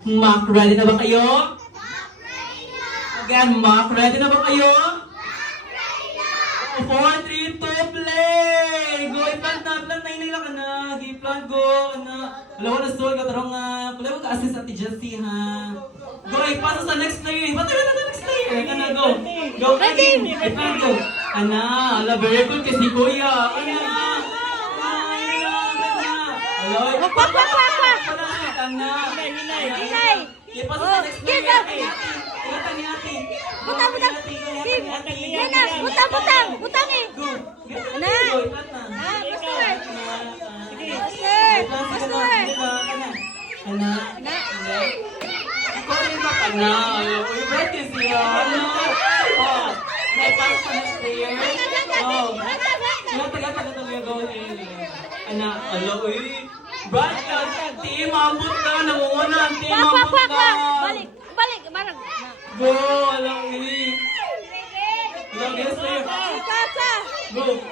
Mock, ready na ba kayo? Again, mock, ready na ba kayo? 4, 3, 2, play! Go, i-plant na, inila ka na. I-plant, go, Alawa na sol, katarong nga. Pala mo ka-assist at Jessie, ha? Go, ipasa sa next player. Ipasa na sa next player. Go. Go, again. I-plant, go. Ala, very good kasi kuya. Ipasa sa next player. Ingatan ni ate. Butang eh. Ana. Ana. Ikaw rin ba ka na? Uy, birthday siya. May pass ka na player. Taga-taga gawin. Ana, uy. Brad, team, ambot ka. Nangunguna, team, ambot ka. Balik, marag. Go, uy. Yes, player. Go.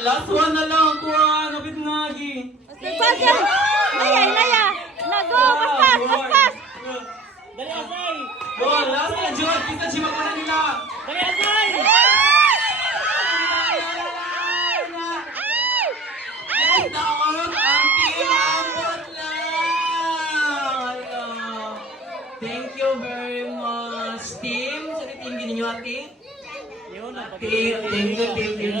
Last one na lang. Kuha, napit nagi. Laya. Go, pas. Dali asay! Go, last na, George. Kita siya magkuna nila. Dali asay! Yes, naon. Ang team, ambot lang. Thank you very much, team. Sa team, gini nyo, ate. Thank you, team. Team,